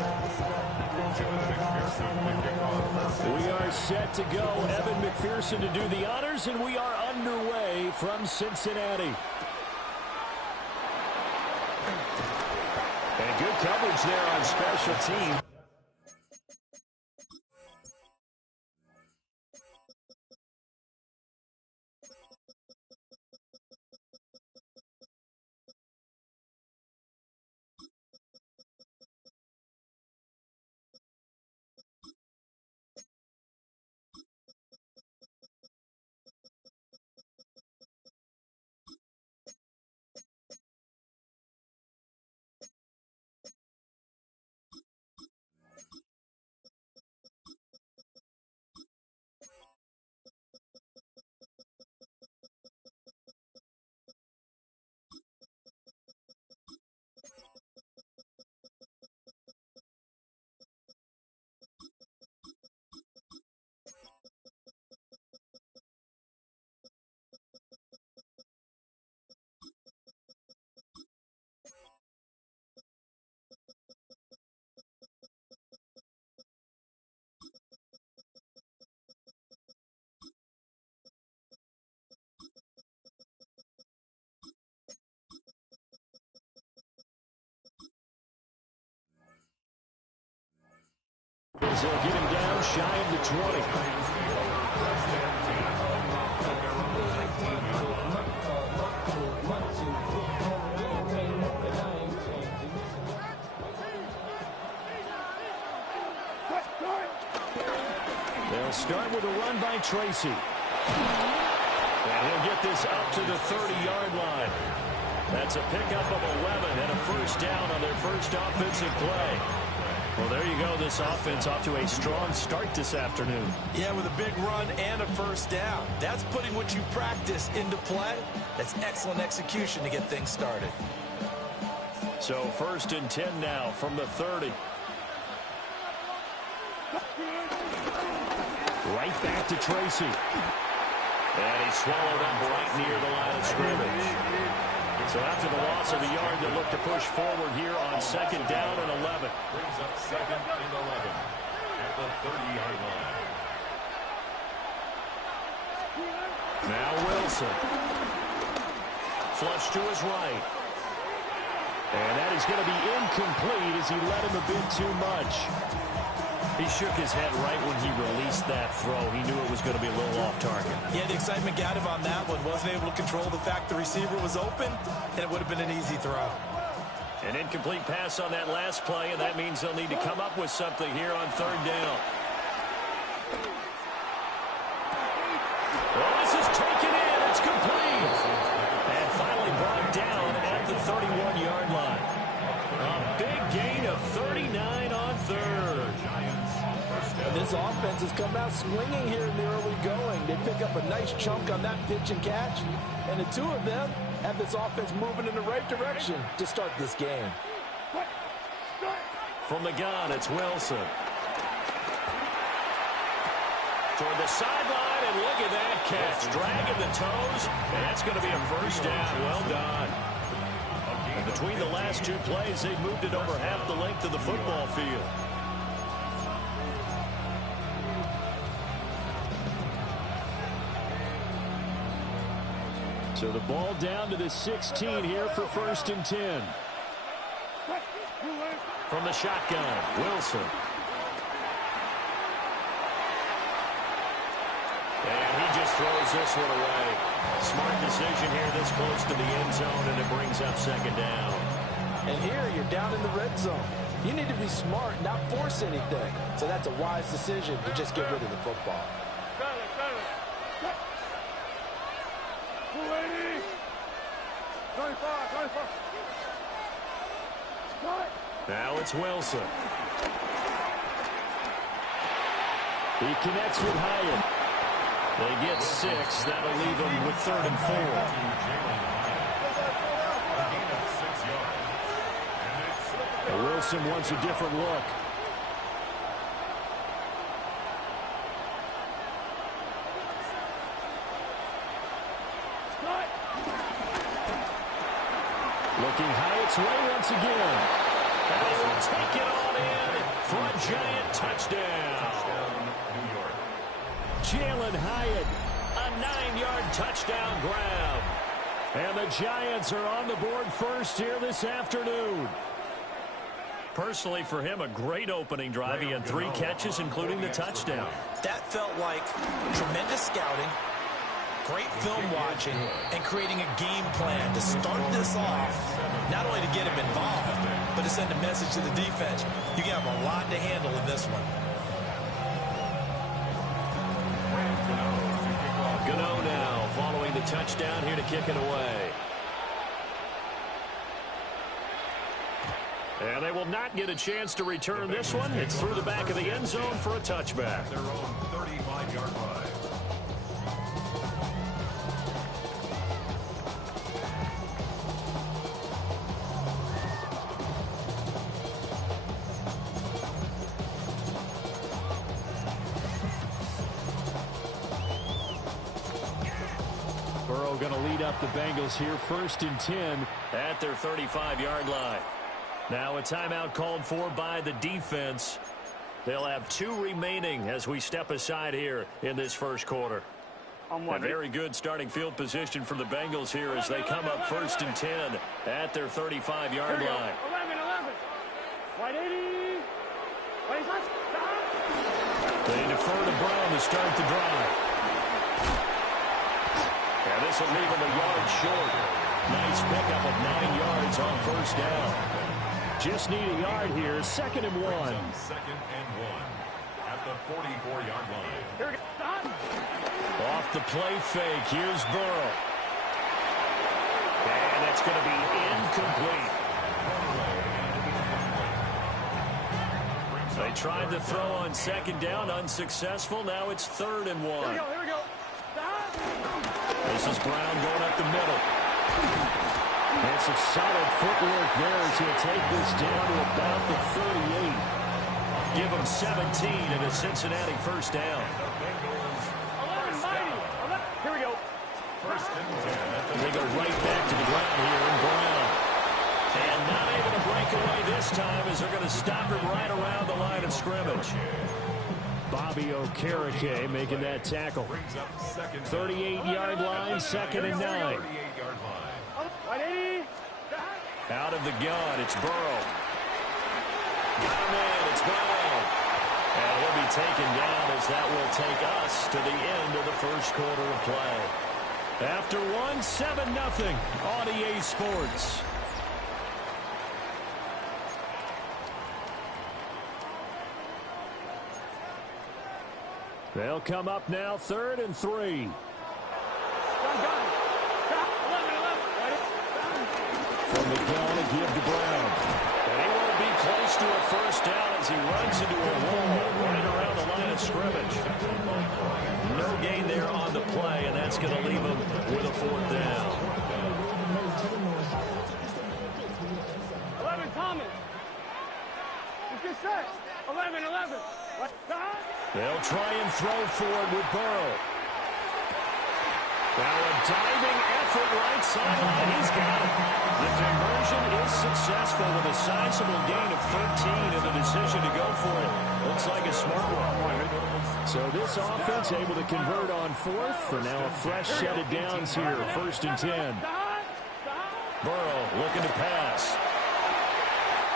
We are set to go. Evan McPherson to do the honors, and we are underway from Cincinnati. And good coverage there on special teams. As they'll get him down shy of the 20. They'll start with a run by Tracy. And he'll get this up to the 30-yard line. That's a pickup of 11 and a first down on their first offensive play. Well, there you go. This offense off to a strong start this afternoon. Yeah, with a big run and a first down. That's putting what you practice into play. That's excellent execution to get things started. So 1st and 10 now from the 30. Right back to Tracy. And he's swallowed up right near the line of scrimmage. So after the loss of a yard, they'll look to push forward here on 2nd down and 11. Brings up 2nd and 11 at the 30-yard line. Now Wilson. Flush to his right. And that is going to be incomplete as he led him a bit too much. He shook his head right when he released that throw. He knew it was going to be a little off target. Yeah, the excitement got him on that one. Wasn't able to control the fact the receiver was open, and it would have been an easy throw. An incomplete pass on that last play, and that means they'll need to come up with something here on 3rd down. Well, this is taken in. It's complete. And finally brought down at the 31-yard line. A big gain of 39 on 3rd. And this offense has come out swinging here in the early going. They pick up a nice chunk on that pitch and catch. And the two of them have this offense moving in the right direction to start this game. From the gun, it's Wilson. Toward the sideline, and look at that catch. Dragging the toes, and that's going to be a first down. Well done. And between the last two plays, they've moved it over half the length of the football field. So the ball down to the 16 here for 1st and 10. From the shotgun, Wilson. And he just throws this one away. Smart decision here this close to the end zone, and it brings up 2nd down. And here you're down in the red zone. You need to be smart, not force anything. So that's a wise decision to just get rid of the football. Now it's Wilson. He connects with Hyatt. They get 6. That'll leave them with 3rd and 4. And Wilson wants a different look. Looking Hyatt's way once again. And he will take it on in Ryan. A 9-yard touchdown grab. And the Giants are on the board first here this afternoon. Personally, for him, a great opening drive. He had 3 catches, including the touchdown. That felt like tremendous scouting, great film watching, and creating a game plan to start this off, not only to get him involved, but to send a message to the defense. You have a lot to handle in this one. Gano now following the touchdown here to kick it away. And they will not get a chance to return this one. It's through the back of the end zone for a touchback. Their own 35-yard line. Burrow going to lead up the Bengals here, 1st and 10 at their 35-yard line. Now a timeout called for by the defense. They'll have 2 remaining as we step aside here in this first quarter. A very good starting field position for the Bengals here as they come up 1st and 10 at their 35-yard line. 11. White 80. They defer to Brown to start the drive. And this will leave him a yard short. Nice pickup of 9 yards on 1st down. Just need a yard here. 2nd and 1. 2nd and 1 at the 44-yard line. Here we go. Stop. Off the play fake. Here's Burrow. And it's going to be incomplete. They tried to throw on 2nd down. Unsuccessful. Now it's 3rd and 1. Here we go. Stop. This is Brown going up the middle. And some solid footwork there as he'll take this down to about the 38. Give him 17 and a Cincinnati 1st down. 11, mighty. 11. Here we go. 1st and 10. They go right back to the ground here in Brown. And not able to break away this time as they're going to stop him right around the line of scrimmage. Bobby Okereke making that tackle. 38-yard line, 2nd and 9. White 80. Out of the gun, it's Burrow. Got him in, it's Brown. And he'll be taken down as that will take us to the end of the first quarter of play. After 7-0 on EA Sports. They'll come up now 3rd and 3. From the gun to give to Brown. And he won't be close to a 1st down as he runs into a wall right around the line of scrimmage. No gain there on the play, and that's going to leave him with a 4th down. 11, Thomas. Let's get set. 11. What? They'll try and throw forward with Burrow. Now a diving effort right sideline. He's got it. The conversion is successful with a sizable gain of 13 and the decision to go for it. Looks like a smart one. So this offense able to convert on 4th for now a fresh set of downs here. 1st and 10. Burrow looking to pass.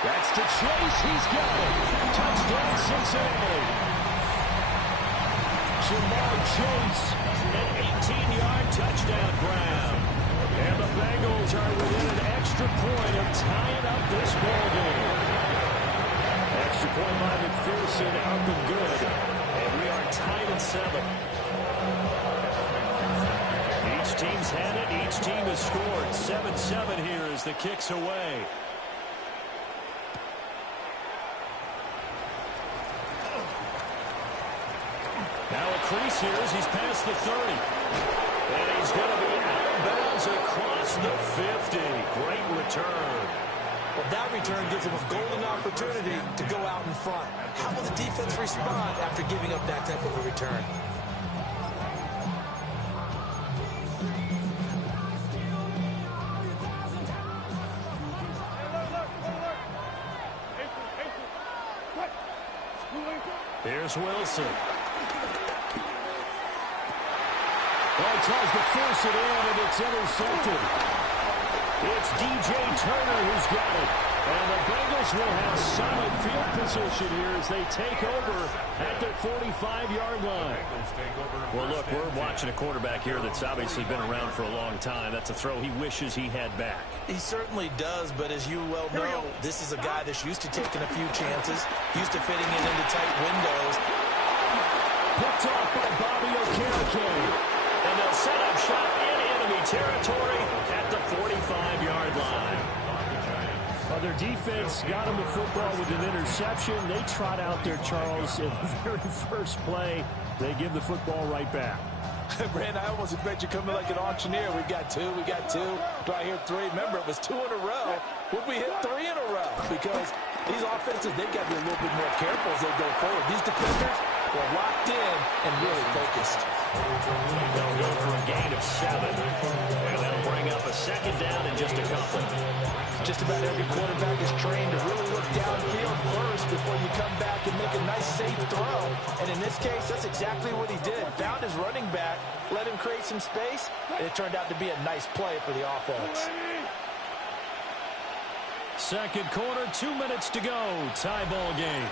That's to Chase. He's got it. Touchdown Cincinnati. Jamar Chase, an 18-yard touchdown grab. And the Bengals are within an extra point of tying up this ballgame. Extra point by McPherson out the good. And we are tied at 7. Each team's had it. Each team has scored. 7-7 here as the kick's away. Now a crease here as he's past the 30. And he's going to be out of bounds across the 50. Great return. Well, that return gives them a golden opportunity to go out in front. How will the defense respond after giving up that type of a return? Here's Wilson. Well, he tries to force it in, and it's intercepted. It's DJ Turner who's got it. And the Bengals will have solid field position here as they take over at their 45-yard line. Well, look, we're watching a quarterback here that's obviously been around for a long time. That's a throw he wishes he had back. He certainly does, but as you well know, this is a guy that's used to taking a few chances, used to fitting it into tight windows. Picked off by Bobby Okereke. And they'll set up shop in enemy territory at the 45-yard line. Well, their defense got him the football with an interception. They trot out there, Charles, in the very first play. They give the football right back. Brand, I almost expect you coming like an auctioneer. We got two. Do I hear three? Remember, it was 2 in a row. Would we hit 3 in a row? Because these offenses, they've got to be a little bit more careful as they go forward. These defenders were locked in and really focused. They'll go for a gain of 7. And that'll bring up a second down in just a couple. Just about every quarterback is trained to really look downfield first before you come back and make a nice, safe throw. And in this case, that's exactly what he did. Found his running back, let him create some space, and it turned out to be a nice play for the offense. Second quarter, 2 minutes to go. Tie ball game.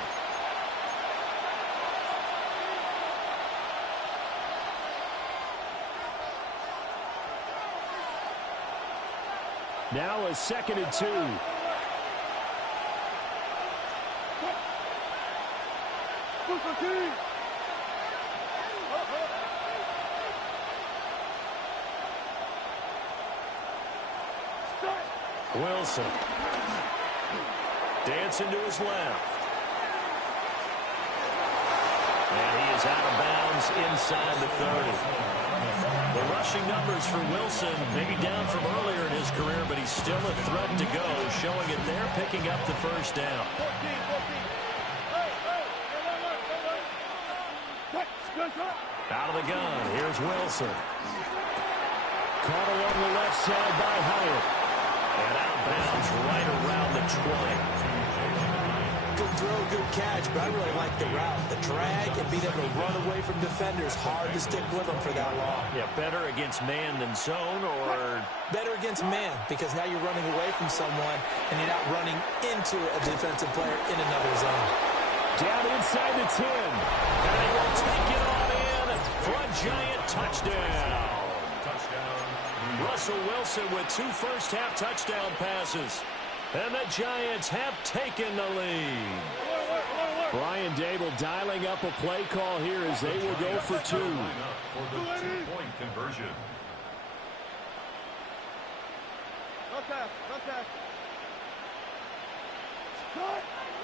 Now a 2nd and 2. Wilson. Dancing to his left. And he is out of bounds inside the 30. The rushing numbers for Wilson, maybe down from earlier in his career, but he's still a threat to go, showing it there, picking up the first down. Out of the gun, here's Wilson. Caught along the left side by Hyatt. And out of bounds right around the 20. Good throw, good catch, but I really like the route. The drag and being able to run away from defenders. Hard to stick with them for that long. Yeah, better against man than zone, or? Better against man, because now you're running away from someone and you're not running into a defensive player in another zone. Down inside the 10. And they will take it on in for a giant touchdown. Russell Wilson with 2 first-half touchdown passes. And the Giants have taken the lead. Brian Dable dialing up a play call here as they will go for 2. For the 2-point conversion.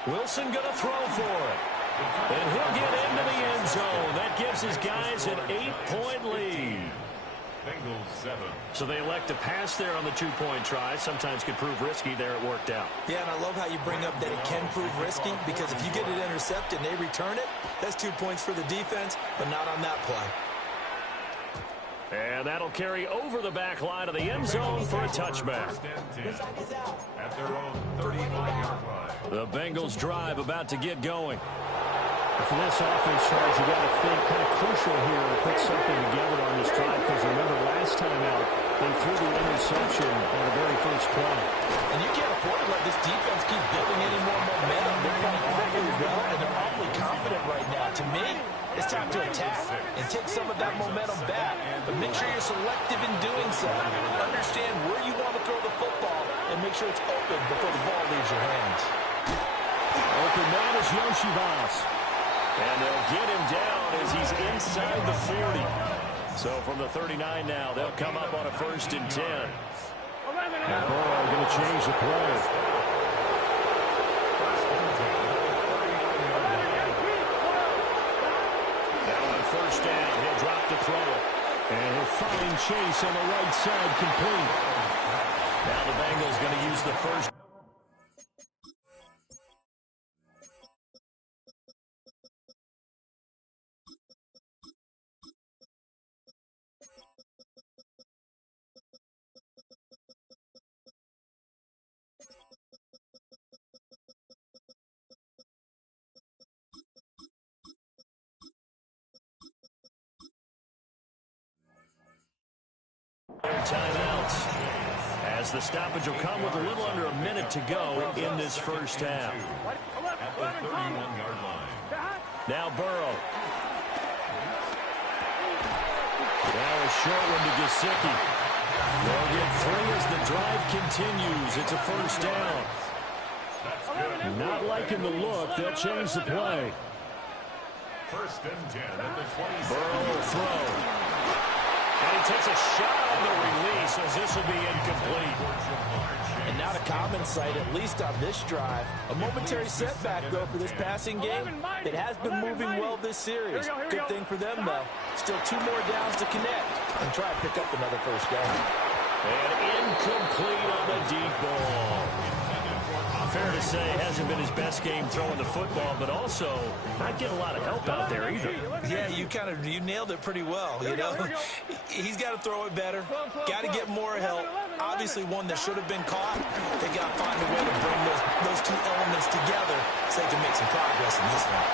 Wilson going to throw for it. And he'll get into the end zone. That gives his guys an 8-point lead. Bengals 7. So they elect to pass there on the 2-point try. Sometimes can prove risky. There it worked out. Yeah, and I love how you bring up that it can prove risky, because if you get it intercepted and they return it, that's 2 points for the defense, but not on that play. And that'll carry over the back line of the end zone for a touchback. At their own 35-yard line. The Bengals drive about to get going. For this offense, Charles, you got to think kind of crucial here to put something together on this drive, because remember last time out, they threw the interception on the very first play. And you can't afford to let this defense keep building any more momentum. They're playing really well, and they're awfully confident right now. To me, it's time to attack and take some of that momentum back. But make sure you're selective in doing so. Understand where you want to throw the football, and make sure it's open before the ball leaves your hands. Open man is Yoshibas. And they'll get him down as he's inside the 40. So from the 39 now, they'll come up on a 1st and 10. And Burrow going to change the play. Now on 1st down, he'll drop the throw. And he'll find Chase on the right side, complete. Now the Bengals going to use the first. as the stoppage will come with a little under a minute to go in this first half. At the 31-yard line. Now Burrow. Now a short one to Gesicki. They'll get 3 as the drive continues. It's a first down. Not liking the look. They'll change the play. First and 10 at the 27. Burrow will throw. And he takes a shot on the release as this will be incomplete. And now to common sight, at least on this drive. A momentary setback, though, for this passing game. It has been moving well this series. Good thing for them, though. Still 2 more downs to connect and try to pick up another first down. And incomplete on the deep ball. Fair to say, hasn't been his best game throwing the football, but also not getting a lot of help out there either. Yeah, you nailed it pretty well. You know, he's got to throw it better. Got to get more help. Obviously, one that should have been caught. They got to find a way to bring those 2 elements together so they can make some progress in this one.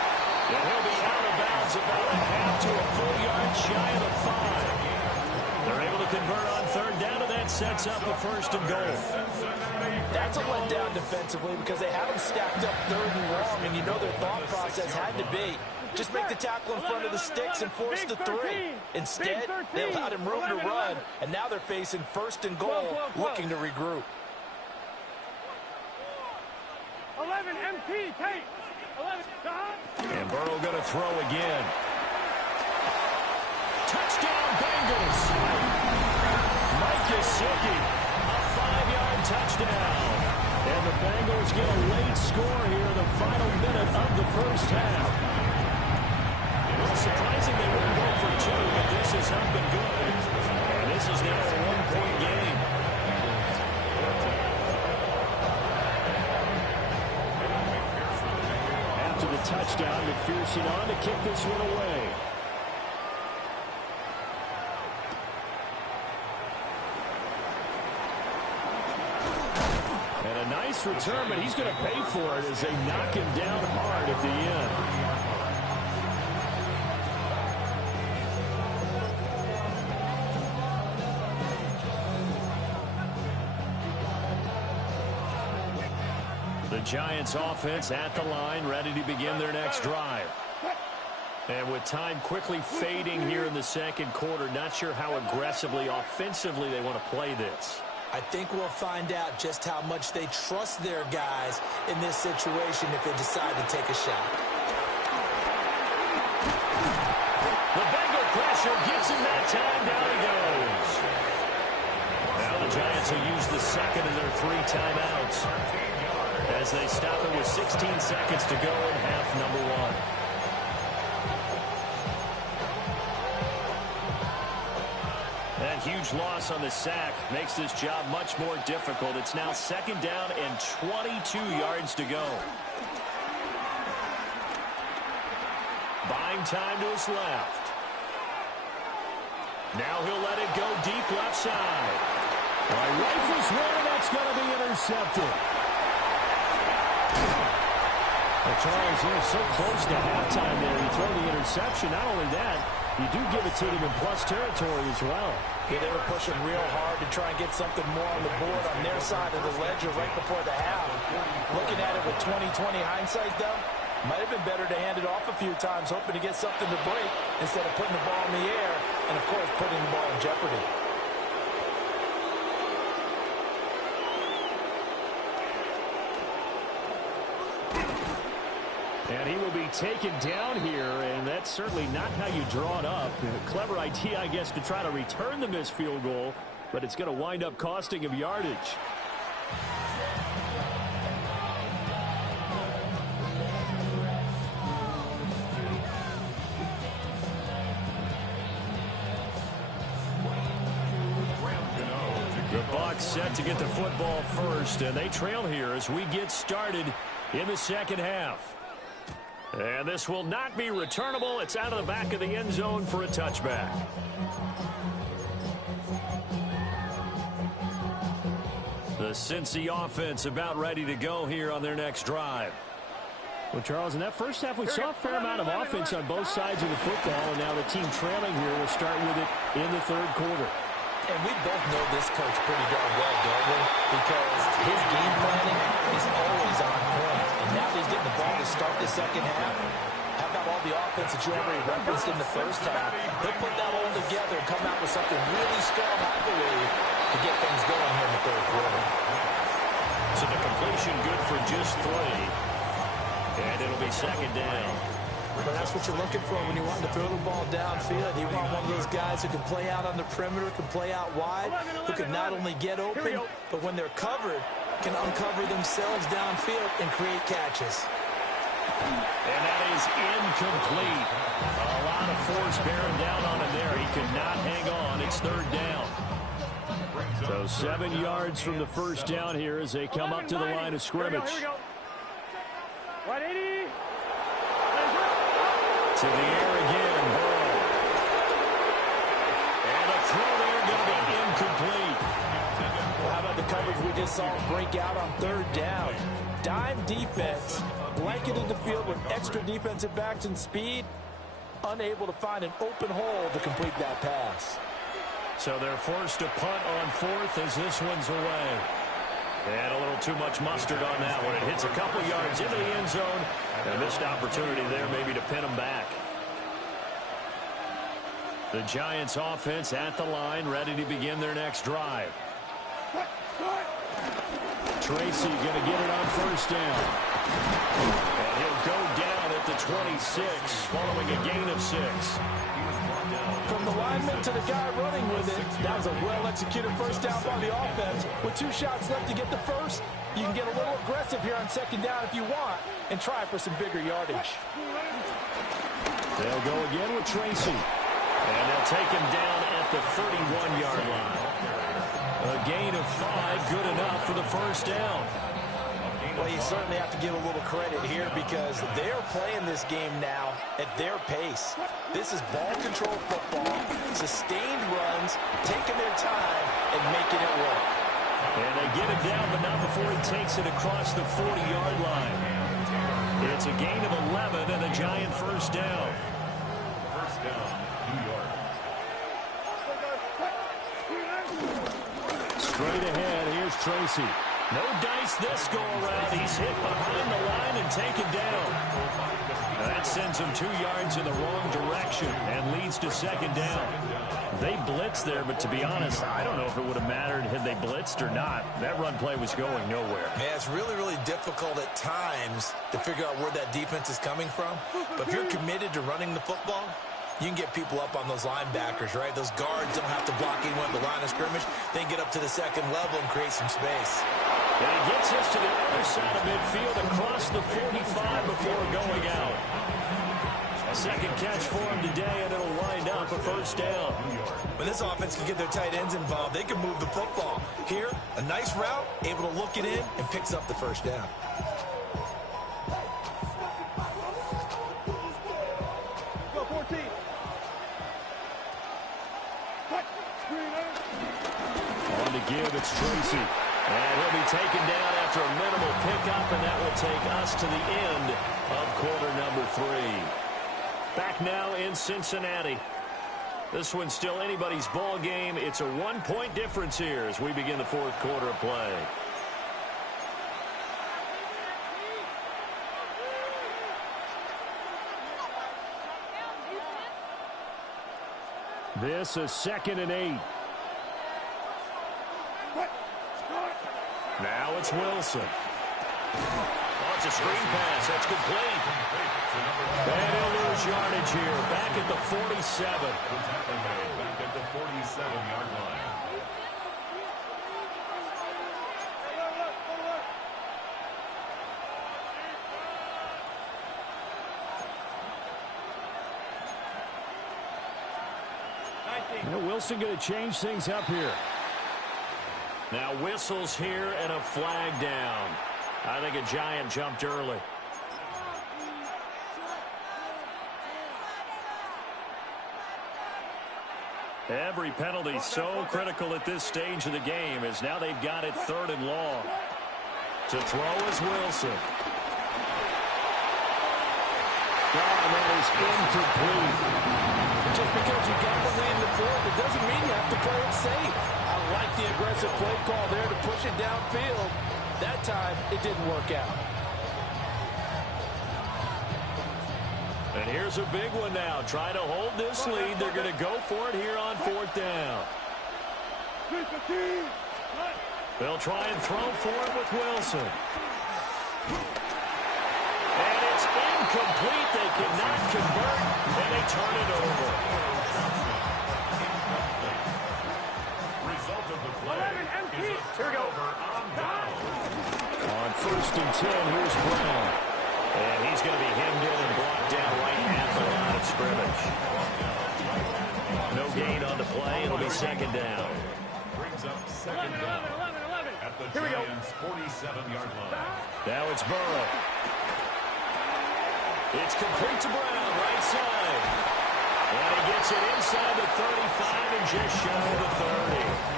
And he'll be out of bounds about a half to a full yard shy of the 5. They're able to convert on third down, and that sets up a first and goal. That's a letdown defensively because they had them stacked up 3rd and long, and you know their thought process had to be just make the tackle in front of the sticks and force the 3. Instead, they allowed him room to run, and now they're facing first and goal, looking to regroup. 11 MT, take. 11, and Burrow going to throw again. Touchdown, Bengals. Mike Gesicki, a 5-yard touchdown. And the Bengals get a late score here in the final minute of the first half. A little surprising they wouldn't go for 2, but this is up and good. And this is now a 1-point game. After the touchdown, McPherson on to kick this one away. And a nice return, but he's going to pay for it as they knock him down hard at the end. The Giants offense at the line, ready to begin their next drive. And with time quickly fading here in the second quarter, not sure how aggressively, offensively they want to play this. I think we'll find out just how much they trust their guys in this situation if they decide to take a shot. The Bengal pressure gets him that time. Down he goes. Now the Giants will use the second of their 3 timeouts as they stop it with 16 seconds to go in half number 1. That huge loss on the sack makes this job much more difficult. It's now 2nd down and 22 yards to go. Buying time to his left. Now he'll let it go deep left side. Rifles one, and that's going to be intercepted. Well, Charles, you're so close to halftime there. You throw the interception. Not only that, you do give it to them in plus territory as well. Yeah, they were pushing real hard to try and get something more on the board on their side of the ledger right before the half. Looking at it with 20/20 hindsight, though, might have been better to hand it off a few times, hoping to get something to break instead of putting the ball in the air and, of course, putting the ball in jeopardy. And he will be taken down here, and that's certainly not how you draw it up. A clever idea, I guess, to try to return the missed field goal, but it's going to wind up costing him yardage. The Bucs set to get the football first, and they trail here as we get started in the second half. And this will not be returnable. It's out of the back of the end zone for a touchback. The Cincy offense about ready to go here on their next drive. Well, Charles, in that first half, we saw a fair amount of offense on both sides of the football, and now the team trailing here will start with it in the third quarter. And we both know this coach pretty darn well, don't we? Because his game planning is always on point. And now that he's getting the ball to start the second half, how about all the offense that you already referenced in the first half? He'll put that all together and come out with something really strong, I believe, to get things going here in the third quarter. So the completion good for just 3. And it'll be second down. But that's what you're looking for when you want to throw the ball downfield. You want one of those guys who can play out on the perimeter, can play out wide, who can not only get open, but when they're covered, can uncover themselves downfield and create catches. And that is incomplete. A lot of force bearing down on him there. He could not hang on. It's third down. So 7 yards from the first down here as they come up to the line of scrimmage. Here we go. 180. To the air again, Burrow. And a throw there going to be incomplete. Well, how about the coverage we just saw break out on third down? Dime defense, blanketed the field with extra defensive backs and speed, unable to find an open hole to complete that pass. So they're forced to punt on fourth as this one's away. And a little too much mustard on that one. It hits a couple yards into the end zone. A missed opportunity there maybe to pin them back. The Giants offense at the line, ready to begin their next drive. Tracy going to get it on first down. And he'll go down at the 26 following a gain of 6. From the lineman to the guy running with it, that was a well-executed first down by the offense. With 2 shots left to get the first, you can get a little aggressive here on second down if you want and try for some bigger yardage. They'll go again with Tracy. And they'll take him down at the 31-yard line. A gain of 5, good enough for the first down. Well, you certainly have to give a little credit here because they're playing this game now at their pace. This is ball control football, sustained runs, taking their time and making it work. And they get him down, but not before he takes it across the 40-yard line. It's a gain of 11 and a Giant first down. First down, New York. Straight ahead, here's Tracy. No dice this go-around. He's hit behind the line and taken down. That sends him 2 yards in the wrong direction and leads to second down. They blitzed there, but to be honest, I don't know if it would have mattered had they blitzed or not. That run play was going nowhere. Yeah, it's really, really difficult at times to figure out where that defense is coming from. But if you're committed to running the football, you can get people up on those linebackers, right? Those guards don't have to block anyone at the line of scrimmage. They can get up to the second level and create some space. And he gets us to the other side of midfield across the 45 before going out. A second catch for him today, and it'll wind up a first down. When this offense can get their tight ends involved, they can move the football. Here, a nice route, able to look it in, and picks up the first down. Go 14. On to give, it's Tracy. And he'll be taken down after a minimal pickup, and that will take us to the end of quarter number 3. Back now in Cincinnati. This one's still anybody's ball game. It's a 1-point difference here as we begin the fourth quarter of play. This is 2nd and 8. Now it's Wilson. Oh, it's a screen pass. That's complete. And he'll lose yardage here. Back at the 47. Back at the 47-yard line. Wilson going to change things up here. Now whistles here and a flag down. I think a Giant jumped early. Every penalty so critical at this stage of the game as now they've got it 3rd and long. To throw is Wilson. And that is incomplete. just because you got the lead in the fourth, it doesn't mean you have to play it safe. I like the aggressive play call there to push it downfield. That time, it didn't work out. And here's a big one now. Trying to hold this lead. They're going to go for it here on fourth down. They'll try and throw for it with Wilson. And it's incomplete. They cannot convert, and they turn it over. Result of the play is a turnover on down. On first and 10, here's Brown. And he's going to be hemmed in and blocked down right at the line of scrimmage. No gain on the play. It'll be second down. Brings up second down at the Giants' 47-yard line. Now it's Burrow. It's complete to Brown, right side. And he gets it inside the 35 and just shy of the 30.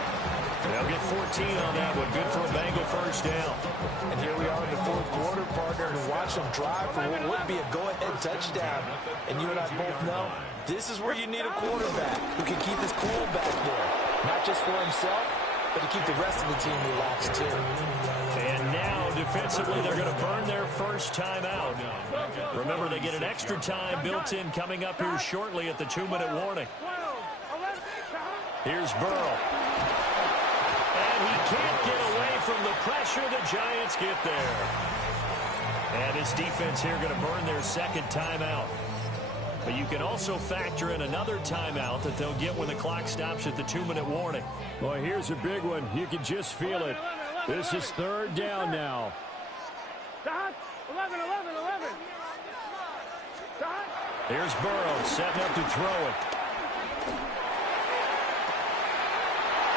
They'll get 14 on that one. Good for a Bengal first down. And here we are in the fourth quarter, partner, and watch them drive for what would be a go-ahead touchdown. And you and I both know this is where you need a quarterback who can keep his cool back there. Not just for himself, but to keep the rest of the team relaxed, too. And now, defensively, they're going to burn their first time out. Remember, they get an extra time built in coming up here shortly at the 2-minute warning. Here's Burrow. And he can't get away from the pressure. The Giants get there. And his defense here going to burn their second timeout. But you can also factor in another timeout that they'll get when the clock stops at the 2-minute warning. Boy, here's a big one. You can just feel it. This is third down now. 11. Here's Burrow setting up to throw it.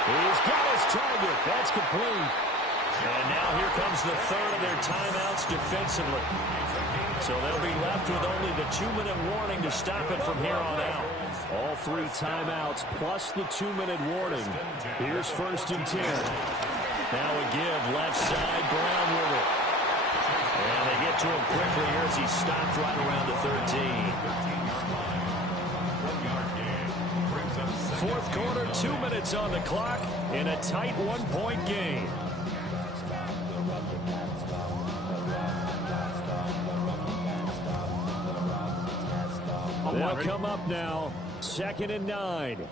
He's got his target. That's complete. And now here comes the third of their timeouts defensively. So they'll be left with only the 2-minute warning to stop it from here on out. All 3 timeouts plus the 2-minute warning. Here's first and 10. Now a give left side, Brown with it. And they get to him quickly here as he stopped right around the 13. Fourth quarter, 2 minutes on the clock in a tight 1-point game. They'll come up now, 2nd and 9.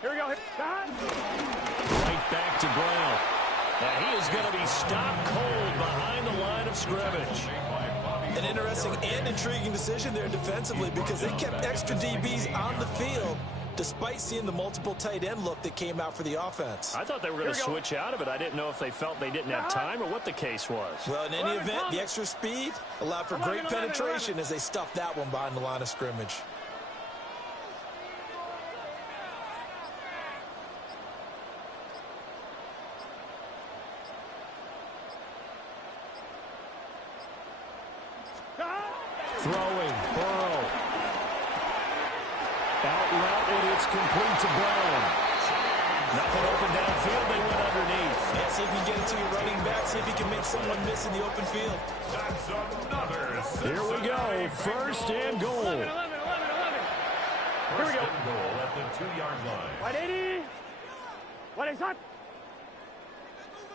Here we go. Right back to Brown. And he is going to be stopped cold behind the line of scrimmage. An interesting and intriguing decision there defensively because they kept extra DBs on the field despite seeing the multiple tight end look that came out for the offense. I thought they were going to switch out of it. I didn't know if they felt they didn't have time or what the case was. Well, in any event, the extra speed allowed for great penetration as they stuffed that one behind the line of scrimmage. Throwing, Burrow. Out route, and it's complete to Brown. Nothing open downfield, they went underneath. Yeah, see if you can get it to your running back, see if you can make someone miss in the open field. That's another. Here we go, first and goal. 11. Here we go. Goal at the 2-yard line. 180. What is that?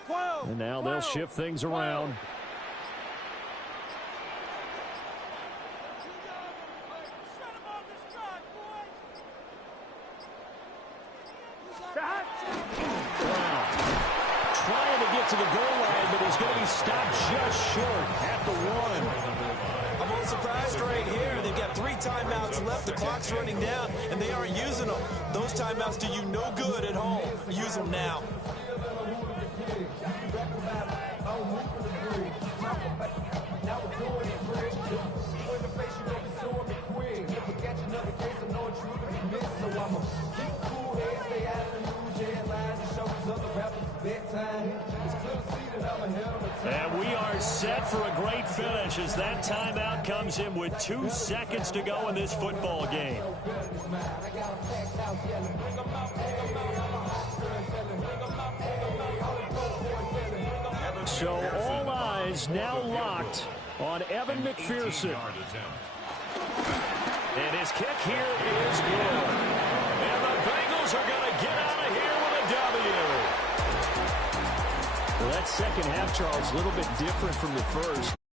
12. And now they'll shift things around. To the goal line, but he's going to be stopped just short at the 1. I'm a little surprised right here. They've got 3 timeouts left. The clock's running down, and they aren't using them. Those timeouts do you no good at home. Use them now. And we are set for a great finish as that timeout comes in with 2 seconds to go in this football game. So all eyes now locked on Evan McPherson. And his kick here is good. And the Bengals are going to get out of here with a W. Well, that second half, Charles, a little bit different from the first.